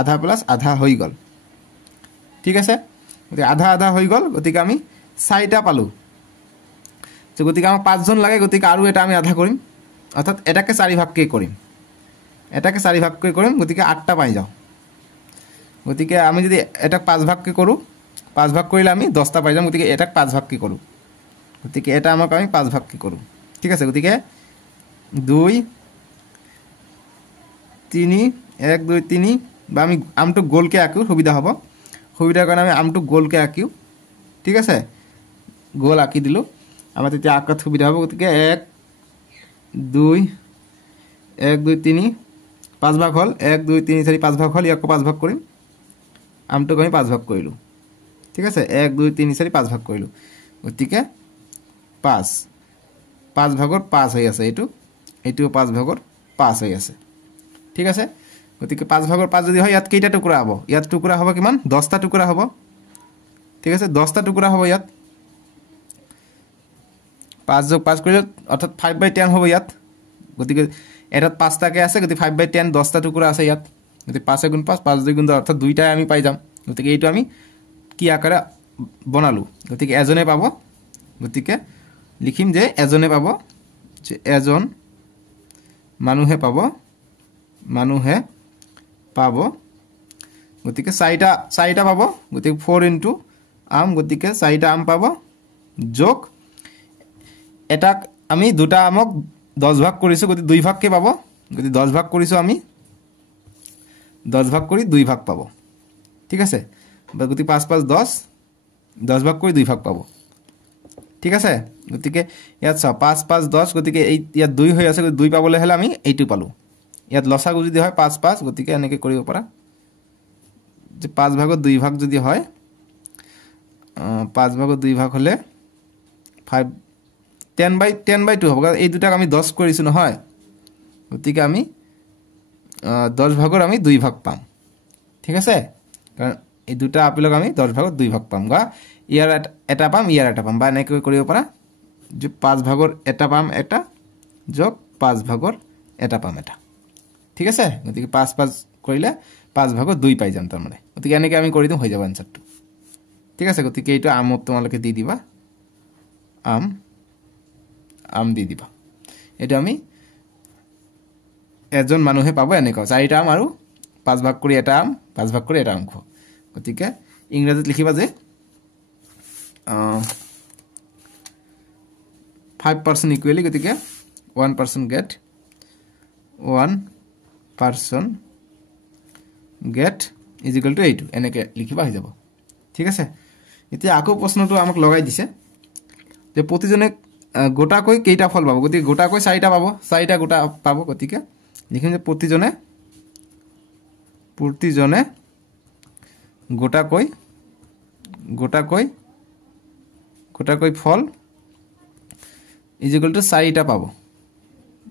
আধা প্লাছ আধা হৈ গ'ল। ঠিক আছে, গতিকে আধা আধা হৈ গ'ল। গতিকে আমি 4টা পালোঁ। গতিকে আমাক 5জন লাগে, গতিকে আৰু এটা আমি আধা কৰিম, অৰ্থাৎ এটাকে 4 ভাগকৈ কৰিম, এটাকে 4 ভাগকৈ কৰিম। গতিকে 8টা পাই যাওঁ। গতিকে আমি যদি এটাক 5 ভাগকৈ কৰোঁ, 5 ভাগ কৰিলে আমি 10টা পাই যাম। গতিকে এটাক 5 ভাগকৈ কৰোঁ, গতিকে এটা আমাক আমি 5 ভাগকৈ কৰোঁ। ঠিক আছে, গতিকে 2 3 1 2 3, বা আমি আমটোক গোলকৈ আঁকিও সুবিধা হ'ব। সুবিধাৰ কাৰণে আমি আমটোক গোলকৈ আঁকিও। ঠিক আছে, গোল আঁকি দিলোঁ, আমাৰ তেতিয়া আঁকাত সুবিধা হ'ব। গতিকে 1 2 1 2 3 5 ভাগ হ'ল, 1 2 3 4 5 ভাগ হ'ল। ইয়াকো 5 ভাগ কৰিম, আমটোক আমি 5 ভাগ কৰিলোঁ। ঠিক আছে, 1 2 3 4 5 ভাগ কৰিলোঁ। গতিকে 5 ভাগৰ 5 হৈ আছে, এইটোও 5 ভাগৰ 5 হৈ আছে। ঠিক আছে, গতিকে 5 ভাগৰ 5 যদি হয়, ইয়াত কেইটা টুকুৰা হ'ব? ইয়াত টুকুৰা হ'ব কিমান? 10টা টুকুৰা হ'ব। ঠিক আছে, 10টা টুকুৰা হ'ব ইয়াত। 5 যোগ 5 কৰিলে অৰ্থাৎ 5/10 হ'ব ইয়াত। গতিকে এটাত 5টাকৈ আছে, গতিকে 5/10 10টা টুকুৰা আছে ইয়াত। গতিকে 5 গুণ 5 5 2 গুণ 10, অৰ্থাৎ 2টাই আমি পাই যাম। গতিকে এইটো আমি কি আকাৰে বনালোঁ? গতিকে এজনে পাব। গতিকে লিখিম যে এজনে পাব যে এজন মানুহে পাব গতিকে চাৰিটা পাব গতিকে 4 ইনটু আম গতিকে 4টা আম পাব যোগ এটাক আমি দুটা আমক 10 ভাগ কৰিছো গতিকে 2 ভাগ কে পাব গতিকে 10 ভাগ কৰিছো আমি 10 ভাগ কৰি 2 ভাগ পাব ঠিক আছে গতিকে 5 5 10 10 ভাগ কৰি 2 ভাগ পাব ঠিক আছে গতিকে ইয়াত 5 5 10 গতিকে ইয়াত 2 হৈ আছে 2 পাবলৈ হলে আমি এইটো পালো ইয়াত লসাগু যদি হয় 5 5 গতিকে এনেকে কৰিব পাৰা যে 5 ভাগত 2 ভাগ যদি হয় 5 ভাগত 2 ভাগ হলে 5 10/2 হ'ব এই দুটাক আমি 10 কৰিছো নহয় গতিকে আমি 10 ভাগৰ আমি 2 ভাগ পাম ঠিক আছে কাৰণ এই দুটা আপেলক আমি 10 ভাগত 2 ভাগ পাম গা ইয়াৰ এটা পাম ইয়াৰ এটা পাম বা এনেকৈ কৰিব পাৰা যে 5 ভাগৰ এটা পাম এটা যোগ 5 ভাগৰ এটা পাম এটা ঠিক আছে গতিকে 5 5 কৰিলে 5 ভাগত 2 পাই যাম তাৰ মানে গতিকে এনেকৈ আমি কৰি দিম হৈ যাব আনসাৰটো ঠিক আছে গতিকে এইটো আমত তোমালোকে দি দিবা আম দি দিবা এটা আমি এজন মানুহে পাব এনেকৈ 4টা আম আৰু 5 ভাগ কৰি এটা আম 5 ভাগ কৰি এটা আম খোৱা গতিকে ইংৰাজীত লিখিবা যে 5% ইকুৱেলি গতিকে 1% get is equal to 8 এনেকৈ লিখিবা হৈ যাব ঠিক আছে এতিয়া আকৌ প্ৰশ্নটো আমাক লগাই দিছে যে প্ৰতিজনে গোটাকৈ কেইটা ফল পাব গতিকে গোটাকৈ 4টা পাব 4টা গোটা পাব গতিকে লিখিম যে প্ৰতিজনে গোটাকৈ ফল is equal to 4টা পাব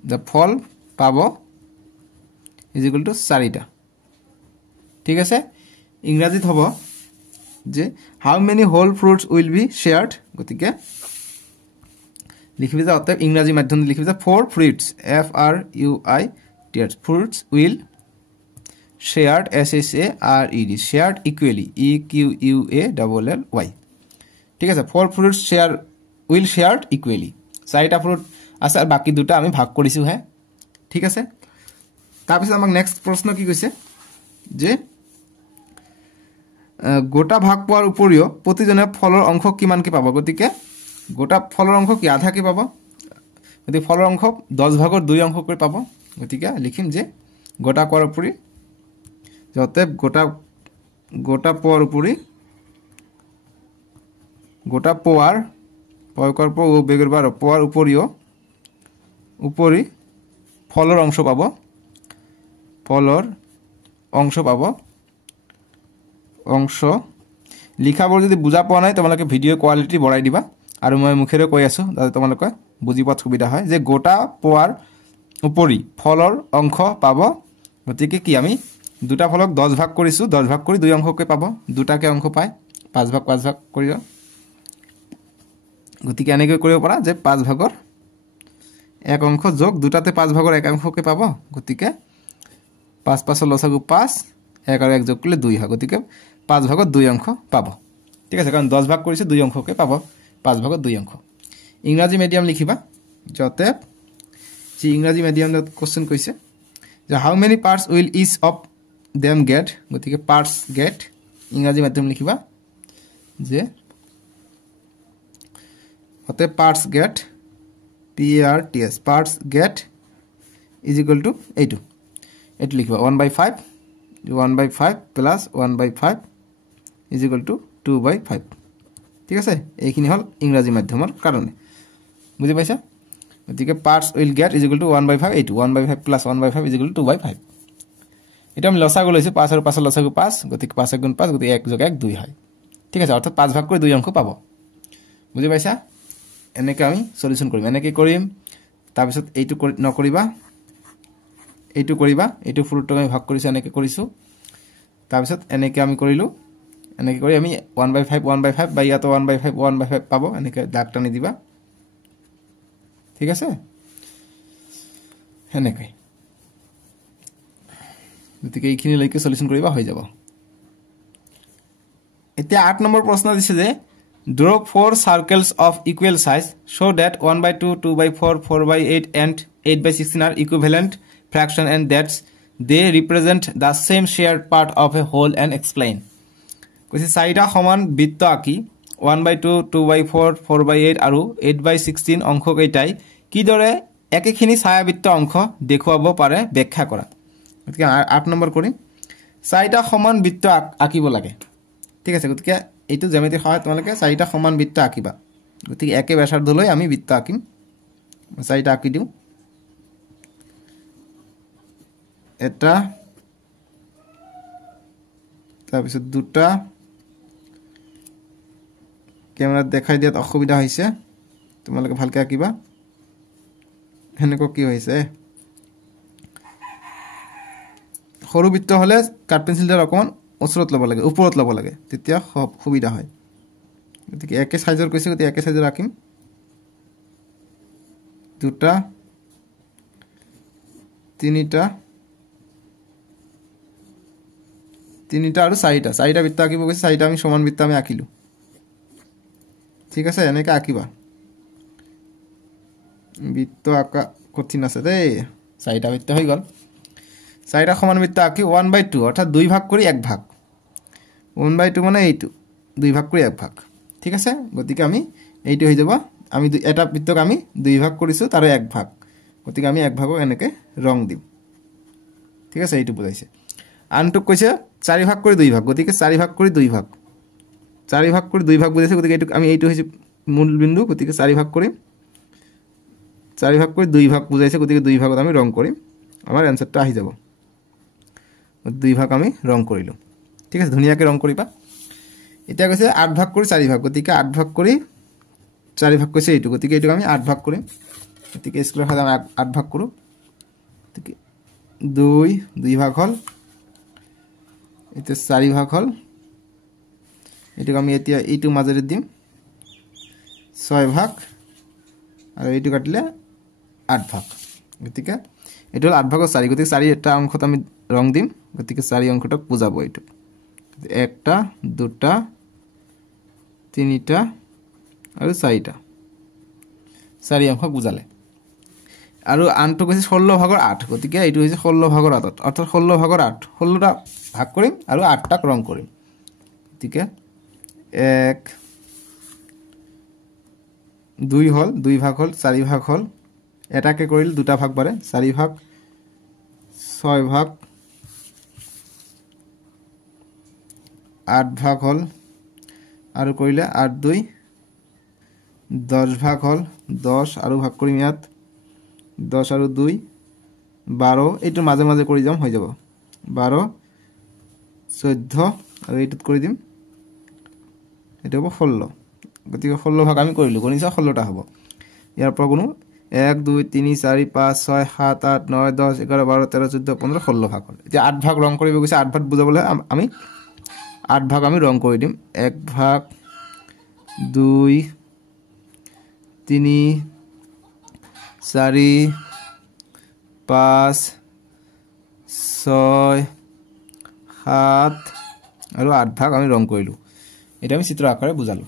the ফল পাব is equal to 4টা ঠিক আছে ইংৰাজীত হ'ব যে how many whole fruits will be shared গতিকে লিখিবি যে অতএব ইংৰাজী মাধ্যমে লিখিবি যে 4 fruits fruits will shared shared equally equally ঠিক আছে 4 fruits will shared equally 4টা ফ্রুট আছে আর বাকি দুটা আমি ভাগ কৰিছো হে ঠিক আছে তাৰ পিছত আমাক নেক্সট প্ৰশ্ন কি কৈছে যে গোটা ভাগ পোৱাৰ উপৰিও প্ৰতিজনে ফলৰ অংশ কিমানকৈ পাব গতিকে গোটা ফলৰ অংশ কি আধা কি পাব গতিকে ফলৰ অংশ 10 ভাগৰ 2 অংশ কৰি পাব গতিকে লিখিম যে গোটা কোৱাৰ উপৰি যতে গোটা পোৱাৰ উপৰি গোটা পোৱাৰ পয়কল্প ও বেগৰবাৰ পোৱাৰ উপৰি ফলৰ অংশ পাব লিখাবোৰ যদি বুজা পোৱা নাই তোমালোকে ভিডিও কোৱালিটি বঢ়াই দিবা আৰু মই মুখেৰে কৈ আছো যাতে তোমালোকে বুজি পোৱাত সুবিধা হয় যে গোটা পোৱাৰ উপৰি ফলৰ অংশ পাব গতিকে কি আমি দুটা ফলক 10 ভাগ কৰিছো 10 ভাগ কৰি 2 অংশকৈ পাব দুটাকে অংশ পায় 5 ভাগ কৰি গতিকে এনেকৈ কৰিব পাৰা যে 5 ভাগৰ এক অংশ যোগ দুটাতে 5 ভাগৰ এক অংশকৈ পাব গতিকে 5 5 লসাগু 5 1 আৰু 1 যোগ কৰিলে 2 হয় গতিকে 5 ভাগত 2 অংশ পাব ঠিক আছে কাৰণ 10 ভাগ কৰিছে 2 অংশকৈ পাব 5 ভাগত 2 অংশ ইংৰাজী মিডিয়াম লিখিবা যতে যি ইংৰাজী মিডিয়ামত কোশ্চেন কৈছে যে how many parts will each of them get গতিকে পাৰ্টস গেট ইংৰাজী মাধ্যম লিখিবা যে অতে parts get PARTS parts get is equal to এইটো লিখিবা 1/5 প্লাস 1/5 ইজ ইকুয়াল টু 2/5 ঠিক আছে এইখিনি হল ইংৰাজী মাধ্যমৰ কাৰণে বুজি পাইছা গতিকে parts will get is equal two 1/5 এইটো 1/5 প্লাস 1/5 ইজ ইকুয়াল টু 2/5 এটা আমি লসাগু লৈছো 5 আৰু 5 লসাগু 5 গতিকে 5 গুণ 5 গতিকে 1 যোগ 1 2 হয় ঠিক আছে অৰ্থাৎ 5 ভাগ কৰি 2 অংশ পাব বুজি পাইছা এনেকৈ আমি সলিউশন কৰিম এনেকৈ কৰিম তাৰ পিছত এইটো নকৰিবা এইটো কৰিবা এইটো ফ্ৰুটটো আমি ভাগ কৰিছো এনেকৈ কৰিছো তাৰ পিছত এনেকৈ আমি কৰিলো এনেকৈ কৰি আমি 1/5 বা ইয়াতো 1/5 পাব এনেকৈ দাগ টানি দিবা ঠিক আছে এনেকৈ গতিকে এইখিনি লৈকে সলিউশন কৰিবা হৈ যাব এতিয়া 8 নম্বৰ প্ৰশ্ন দিছে যে Draw 4 circles of equal size so that 1/2, 2/4, 4/8 and 8/16 are equivalent fraction and that they represent the same shared part of a whole and explain. কৈছে চাৰিটা সমান বৃত্ত আঁকি 1/2, 2/4, 4/8 আৰু 8/16 অংশকেইটাই কিদৰে একেখিনি ছায়াবৃত্ত অংশ দেখুৱাব পাৰে ব্যাখ্যা কৰা। গতিকে 8 নম্বৰ কৰিম চাৰিটা সমান বৃত্ত আঁকিব লাগে। ঠিক আছে, গতিকে এইটো জ্যামিতিৰ সহায়ত তোমালোকে চাৰিটা সমান বৃত্ত আঁকিবা। গতিকে একে ব্যাসাৰ্ধ লৈ আমি বৃত্ত আঁকিম। চাৰিটা আঁকি দিওঁ। এটা, তাৰপিছত দুটা, কেমেৰাত দেখাই দিয়াত অসুবিধা হৈছে, তোমালোকে ভালকৈ আঁকিবা। সেনেকুৱা কি হৈছে, সৰু বৃত্ত হ'লে কাঠ পেঞ্চিলডাল অকণমান ওচৰত ল'ব লাগে, ওপৰত ল'ব লাগে, তেতিয়া সুবিধা হয়। গতিকে একে সাইজৰ কৈছে, গতিকে একে সাইজৰ আঁকিম। দুটা, তিনিটা আৰু চাৰিটা বৃত্ত আঁকিব কৈছে। চাৰিটা আমি সমান বৃত্ত আমি আঁকিলোঁ। ঠিক আছে, এনেকৈ আঁকিবা। বৃত্ত আঁকা কঠিন আছে দেই। চাৰিটা বৃত্ত হৈ গ'ল। চাৰিটা সমান বৃত্ত আঁকি 1/2 অৰ্থাৎ 2 ভাগ কৰি 1 ভাগ। 1/2 মানে এইটো 2 ভাগ কৰি 1 ভাগ। ঠিক আছে, গতিকে আমি এইটো হৈ যাব। আমি এটা বৃত্তক আমি 2 ভাগ কৰিছোঁ, তাৰে 1 ভাগ। গতিকে আমি 1 ভাগক এনেকৈ ৰং দিম। ঠিক আছে, এইটো বুজাইছে। আনটোক কৈছে 4 ভাগ কৰি 2 ভাগ। গতিকে 4 ভাগ কৰি 2 ভাগ, 4 ভাগ কৰি 2 ভাগ বুজাইছে। গতিকে এইটোক আমি এইটো হৈছে মূল বিন্দু। গতিকে 4 ভাগ কৰিম, 4 ভাগ কৰি 2 ভাগ বুজাইছে। গতিকে 2 ভাগত আমি ৰং কৰিম, আমাৰ এনচাৰটো আহি যাব। 2 ভাগ আমি ৰং কৰিলোঁ। ঠিক আছে, ধুনীয়াকৈ ৰং কৰিবা। এতিয়া কৈছে 8 ভাগ কৰি 4 ভাগ। গতিকে 8 ভাগ কৰি 4 ভাগ কৈছে এইটো। গতিকে এইটোক আমি 8 ভাগ কৰিম। গতিকে স্কুলৰ সাধাৰণ আমি 8 ভাগ কৰোঁ। গতিকে 2 ভাগ হ'ল, এতিয়া 4 ভাগ হ'ল। এইটোক আমি এতিয়া এইটো মাজেৰে দিম 6 ভাগ, আৰু এইটো কাটিলে 8 ভাগ। গতিকে এইটো হ'ল 8 ভাগৰ 4। গতিকে 4 এটা অংশত আমি ৰং দিম। গতিকে 4 অংশটোক বুজাব এইটো। 1টা, 2টা, 3টা আৰু 4টা। 4 অংশক বুজালে। আৰু আনটো কৈছে 16 ভাগৰ 8। গতিকে এইটো হৈছে 16 ভাগৰ 8, অৰ্থাৎ 16 ভাগৰ 8। 16টা ভাগ কৰিম আৰু 8টাক ৰং কৰিম। গতিকে 1, 2 হ'ল, 2 ভাগ হ'ল, 4 ভাগ হ'ল। এটাকে কৰিলে 2টা ভাগ বাঢ়ে, 4 ভাগ, 6 ভাগ, 8 ভাগ হ'ল, আৰু কৰিলে 8, 2, 10 ভাগ হ'ল। 10 আৰু ভাগ কৰিম ইয়াত, 10 আৰু 2, 12। এইটো মাজে মাজে কৰি যাম, হৈ যাব 12, 14, আৰু এইটোত কৰি দিম, এইটো হ'ব 16। গতিকে 16 ভাগ আমি কৰিলোঁ। গণিত 16টা হ'ব। ইয়াৰ পৰা কোনো 1, 2, 3, 4, 5, 6, 7, 8, 9, 10, 11, 12, 13, 14, 15, 16 ভাগ হ'ল। এতিয়া 8 ভাগ ৰং কৰিব গৈছে। 8 ভাগ বুজাবলৈ আমি 8 ভাগ আমি ৰং কৰি দিম। 1 ভাগ, 2, 3, 4, 5, 6, 7 আৰু 8 ভাগ আমি ৰং কৰিলোঁ। এটা আমি চিত্ৰ আকাৰে বুজালোঁ।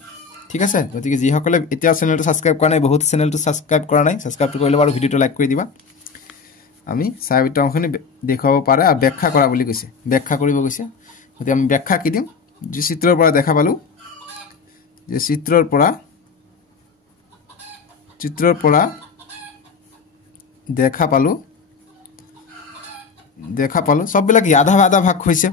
ঠিক আছে, গতিকে যিসকলে এতিয়া চেনেলটো ছাবস্ক্ৰাইব কৰা নাই, বহুত চেনেলটো ছাবস্ক্ৰাইব কৰা নাই, ছাবস্ক্ৰাইবটো কৰি ল'ব আৰু ভিডিঅ'টো লাইক কৰি দিবা। আমি ছায়াবৃত্ত অংশখিনি দেখুৱাব পাৰে আৰু ব্যাখ্যা কৰা বুলি কৈছে, ব্যাখ্যা কৰিব কৈছে। গতিকে আমি ব্যাখ্যা কি দিম, যি চিত্ৰৰ পৰা দেখা পালোঁ, যে চিত্ৰৰ পৰা দেখা পালোঁ সববিলাক আধা আধা ভাগ হৈছে।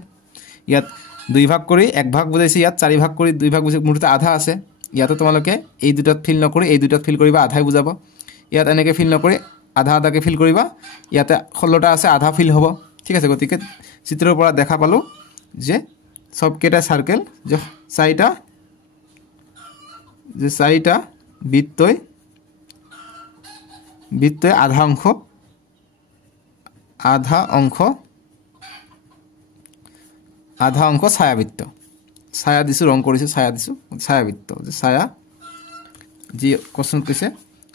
ইয়াত 2 ভাগ কৰি 1 ভাগ বুজাইছে, ইয়াত 4 ভাগ কৰি 2 ভাগ বুজাইছে, মুঠতে আধা আছে। ইয়াতো তোমালোকে এই দুটাত ফিল নকৰি এই দুটাত ফিল কৰিবা, আধাই বুজাব। ইয়াত এনেকৈ ফিল নকৰি আধা আধাকৈ ফিল কৰিবা। ইয়াতে 16টা আছে, আধা ফিল হ'ব। ঠিক আছে, গতিকে চিত্ৰৰ পৰা দেখা পালোঁ যে সবকেইটা চাৰ্কেল, যে 4টা বৃত্তই আধা অংশ ছায়াবৃত্ত। ছায়া দিছোঁ, ৰং কৰিছোঁ, ছায়া দিছোঁ, ছায়াবৃত্ত। যে ছায়া, যি কোৱেশ্যন কৈছে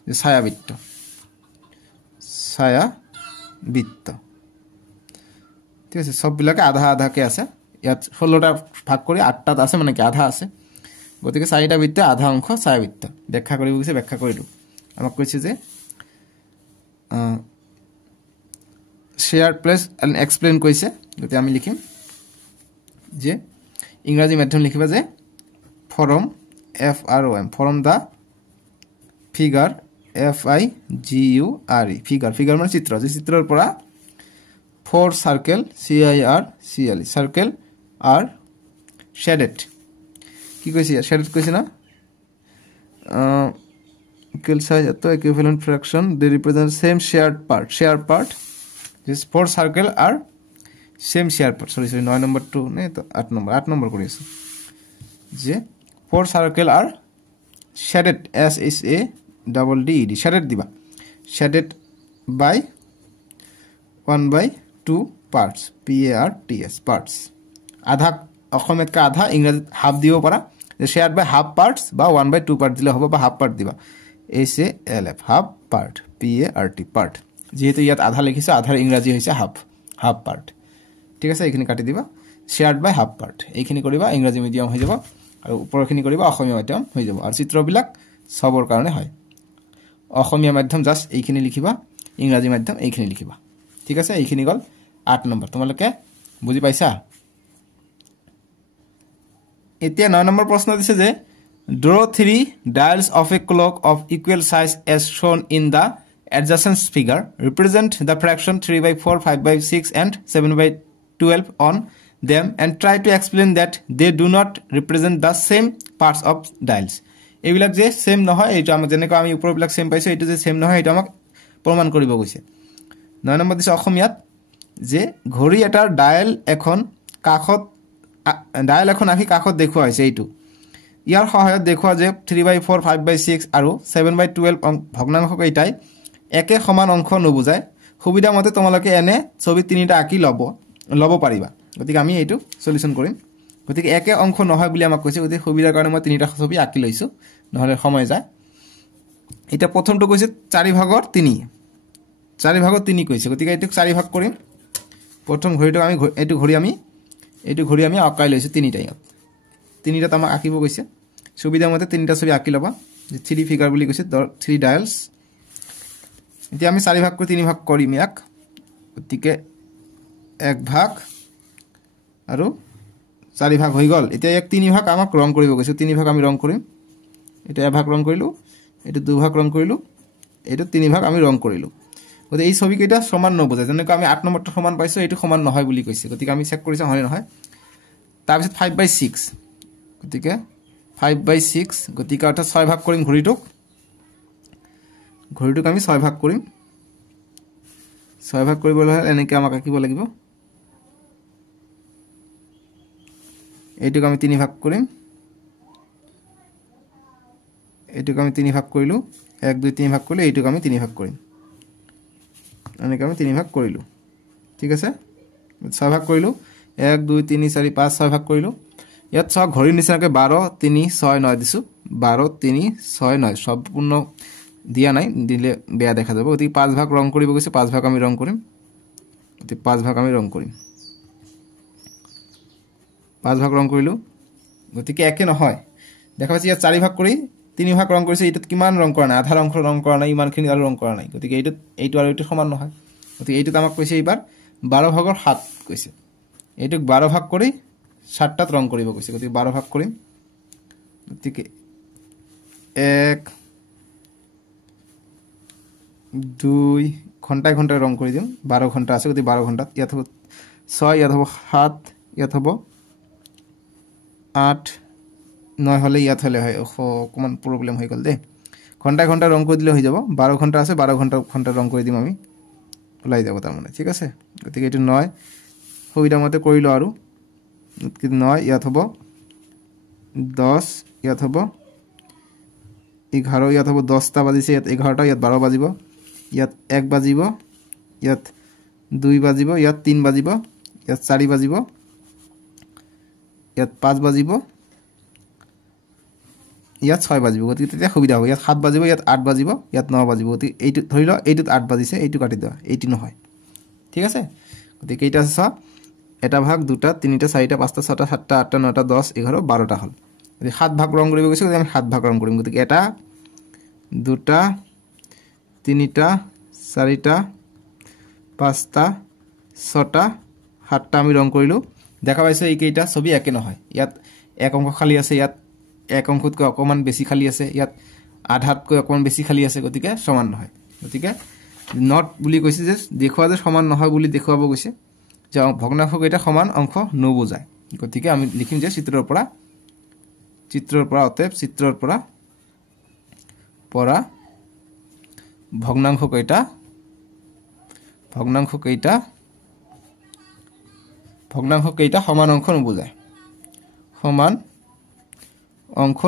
যে ছায়াবৃত্ত। ঠিক আছে, সববিলাকে আধা আধাকৈ আছে। ইয়াত 16টা ভাগ কৰি 8টাত আছে, মানে কি আধা আছে। গতিকে 4টা বৃত্ত আধা অংশ 4 বৃত্ত ব্যাখ্যা কৰিব গৈছে ব্যাখ্যা কৰিলো আমাক কৈছে যে শেয়াৰ প্লাস এন্ড এক্সপ্লেইন কৈছে গতি আমি লিখিম যে ইংৰাজী মাধ্যম লিখিবা যে form FROM from the figure FIGURE figure মানে চিত্ৰ যে চিত্ৰৰ পৰা 4 সার্কেল CIRCLE সার্কেল আর shaded কি কৈছে shaded কৈছে না equal size at equivalent fraction they represent same shared part this 4 circle are same shared part sorry 9 number 2 ne to 8 number kori asu je 4 circle are shaded SHADDED shaded diba shaded by 1/2 parts parts adha অসমত কা আধা ইংরেজি হাফ দিব পারা যে শেয়ার বাই হাফ পার্টস বা 1/2 পার্ট দিলে হবে বা হাফ পার্ট দিবা HALF half part PART part যেহেতু ইয়াত আধা লিখিছে আধার ইংরেজি হইছে হাফ পার্ট ঠিক আছে এইখিনি কাটি দিবা শেয়ার্ড বাই হাফ পার্ট এইখিনি কৰিবা ইংৰেজি মিডিয়াম হৈ যাব আৰু ওপৰখিনি কৰিবা অসমীয়া মাধ্যম হৈ যাব আৰু চিত্ৰবিলাক সবৰ কাৰণে হয় অসমীয়া মাধ্যম জাস্ট এইখিনি লিখিবা ইংৰেজি মাধ্যম এইখিনি লিখিবা ঠিক আছে এইখিনি গল 8 নম্বৰ তোমালোকে বুজি পাইছা এতিয়া 9 নম্বৰ প্ৰশ্ন দিছে যে draw 3 dials of a clock of equal size as shown in the adjacent figure represent the fraction 3/4 5/6 and 7/12 on them and try to explain that they do not represent the same parts of dials এইবিলাক যে সেম নহয় এইটো আমাক যেনেকৈ আমি উপৰবিলাক সেম পাইছো এইটো যে সেম নহয় এটা আমাক প্ৰমাণ কৰিব গৈছে 9 নম্বৰ দিছে অসমীয়াত যে ঘড়ী এটাৰ ডায়াল এখন কাখত ডায়াল এখন আকি কাখত দেখুৱা হৈছে এইটো ইয়াৰ সহায়ত দেখুৱা যে 3/4 5/6 আৰু 7/12 ভগ্নাংশ কেইটাই একে সমান অংশ নবুজায় সুবিধা মতে তোমালোকে এনে ছবি তিনিটা আকি লব পাৰিবা গতিকে আমি এইটো সলিউশন কৰিম গতিকে একে অংশ নহয় বুলি আমাক কৈছে গতিকে সুবিধাৰ কাৰণে মই তিনিটা ছবি আকি লৈছো নহলে সময় যায় এটা প্ৰথমটো কৈছে 4 ভাগৰ 3 কৈছে গতিকে এইটো 4 ভাগ কৰিম প্ৰথম ঘড়ীটো আমি এইটো ঘড়ী আমি আঁকাই লৈছো তিনিটা আমাক আঁকিব কৈছে সুবিধা মতে তিনিটা ছবি আঁকি লবা যে 3 ফিগাৰ বুলি কৈছে 3 ডায়ালস এতিয়া আমি 4 ভাগ কৰি 3 ভাগ কৰিম ইয়াক গতিকে 1 ভাগ আৰু 4 ভাগ হৈ গল এতিয়া এক 3 ভাগ আমাক ৰং কৰিব কৈছে 3 ভাগ আমি ৰং কৰিম এটা 1 ভাগ ৰং কৰিলো এটা 2 ভাগ ৰং কৰিলো এটা 3 ভাগ আমি ৰং কৰিলো গতিকে এই ছবি কেইটা সমান নবুজায় যেনেকৈ আমি 8 নম্বৰটো সমান পাইছো এইটো সমান নহয় বুলি কৈছে গতিকে আমি চেক কৰিছা হয় নহয় তাৰ পিছত 5/6 গতিকে 5/6 গতিকে অৰ্থাৎ 6 ভাগ কৰিম ঘড়ীটোক আমি 6 ভাগ কৰিম 6 ভাগ কৰিবলৈ হলে এনেকৈ আমাক আঁকিব লাগিব এইটোক আমি 3 ভাগ কৰিম এইটোক আমি 3 ভাগ কৰিলো 1 2 3 ভাগ কৰিলে এইটোক আমি 3 ভাগ কৰিম এনেকৈ আমি 3 ভাগ কৰিলো ঠিক আছে 6 ভাগ কৰিলো 1 2 3 4 5 6 ভাগ কৰিলো ইয়াত সব ঘড়ীৰ নিচিনাকৈ 12 3 6 9 দিছো 12 3 6 9 সম্পূৰ্ণ দিয়া নাই দিলে বেয়া দেখা যাব গতিকে 5 ভাগ ৰং কৰিব গৈছে 5 ভাগ আমি ৰং কৰিম গতিকে 5 ভাগ আমি ৰং কৰিম 5 ভাগ ৰং কৰিলো গতিকে একে নহয় দেখা পাইছে ইয়াত 4 ভাগ কৰি 3 ভাগ ৰং কৰিছে এইটোত কিমান ৰং কৰা নাই আধা অংশ ৰং কৰা নাই ইমানখিনি আৰু ৰং কৰা নাই গতিকে এইটো আৰু এইটো সমান নহয় গতিকে এইটোত আমাক কৈছে এইবাৰ 12 ভাগৰ 7 কৈছে এইটোক 12 ভাগ কৰি 7টাত ৰং কৰিব কৈছে গতিকে 12 ভাগ কৰিম গতিকে 1 2 ঘণ্টায় ৰং কৰি দিম 12 ঘণ্টা আছে গতিকে 12 ঘণ্টাত ইয়াত হ'ব 6 ইয়াত হ'ব 7 ইয়াত হ'ব 8 9 হলে ইয়াত হলে হয় অকমান প্ৰবলেম হৈ গল দে ঘণ্টায় ৰং কৰি দিলে হৈ যাব 12 ঘণ্টা আছে 12 ঘণ্টা ৰং কৰি দিম আমি ওলাই যাব তাৰ মানে ঠিক আছে গতিকে এটো 9 সুবিধা মতে কৰিলো আৰু 9 ইয়াত হ'ব 10 ইয়াত হ'ব 11 ইয়াত হ'ব 10টা বাজিছে ইয়াত 11টা ইয়াত 12 বাজিব ইয়াত 1 বাজিব ইয়াত 2 বাজিব ইয়াত 3 বাজিব ইয়াত 4 বাজিব ইয়াত 5 বাজিব ইয়াত 6 বাজিব গতিকে তেতিয়া সুবিধা হ'ব ইয়াত 7 বাজিব ইয়াত 8 বাজিব ইয়াত 9 বাজিব গতিকে এইটো ধৰি ল এইটোত 8 বাজিছে এইটো কাটি দিয়া এইটো নহয় ঠিক আছে গতিকে এইটা আছে এটা ভাগ দুটা তিনিটা চাৰিটা পাঁচটা ছটা সাতটা আঠটা নটা 10 11 12টা হল যদি 7 ভাগ ৰং কৰিব গৈছে আমি 7 ভাগ ৰং কৰিম গতিকে এটা দুটা তিনিটা চাৰিটা পাঁচটা ছটা সাতটা আমি ৰং কৰিলো দেখা পাইছো এই কেইটা ছবি একে নহয় ইয়াত এক অংশ খালি আছে ইয়াত এক অংশতকৈ অকমান বেছি খালি আছে ইয়াত আধাতকৈ অকমান বেছি খালি আছে গতিকে সমান নহয় গতিকে নট বুলি কৈছে যে দেখুৱা যে সমান নহয় বুলি দেখুৱাব গৈছে যে ভগ্নাংশ কেইটা সমান অংশ নুবুজায় গতিকে আমি লিখিম যে চিত্ৰৰ পৰা অতএব চিত্ৰৰ পৰা ভগ্নাংশ কেইটা সমান অংশ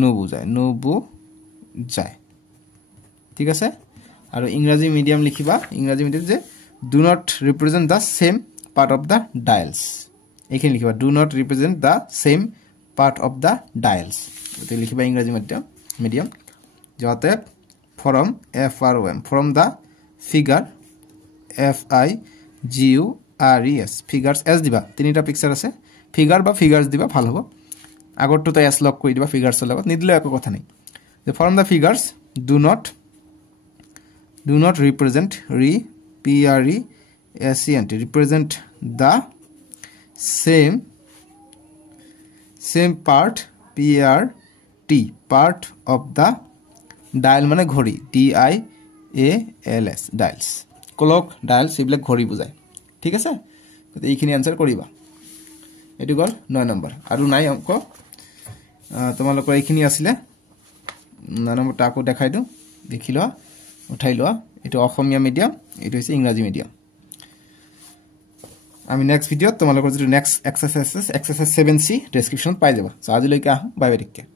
নুবুজায় ঠিক আছে আৰু ইংৰাজী মিডিয়াম লিখিবা ইংৰাজী মিডিয়াম যে do not represent the same part of the dials এইখিনি লিখিবা do not represent the same part of the dials এতে লিখিবা ইংৰাজী মিডিয়াম যাতে from FROM from the figure FIGURES figures s দিবা তিনিটা পিকচার আছে ফিগার বা ফিগার্স দিবা ভালো হবে আগৰটো তো s লক কৰি দিবা ফিগাৰ্সৰ লগত নিদিলে একো কথা নাই the from the figures do not represent represent the same part part of the dial মানে ঘড়ি DIALS dials clock dials এইবিলাক ঘড়ি বুজায় ঠিক আছে তো এইখিনি আনসার কৰিবা এটো গল 9 নম্বৰ আৰু নাই অংক তোমালোকৰ এইখিনি আছিল 9 নম্বৰটা আকৌ দেখাই দিও দেখি লোৱা উঠাই লোৱা এটো অসমীয়া মিডিয়াম এটো হৈছে ইংৰাজী মিডিয়াম আমি নেক্সট ভিডিওত তোমালোকৰ যে নেক্সট এক্সাৰসাইজ 7C ডেসক্ৰিপশন পাই যাবা সো আজিলৈকে আহো বাই বাই টেক কেয়াৰ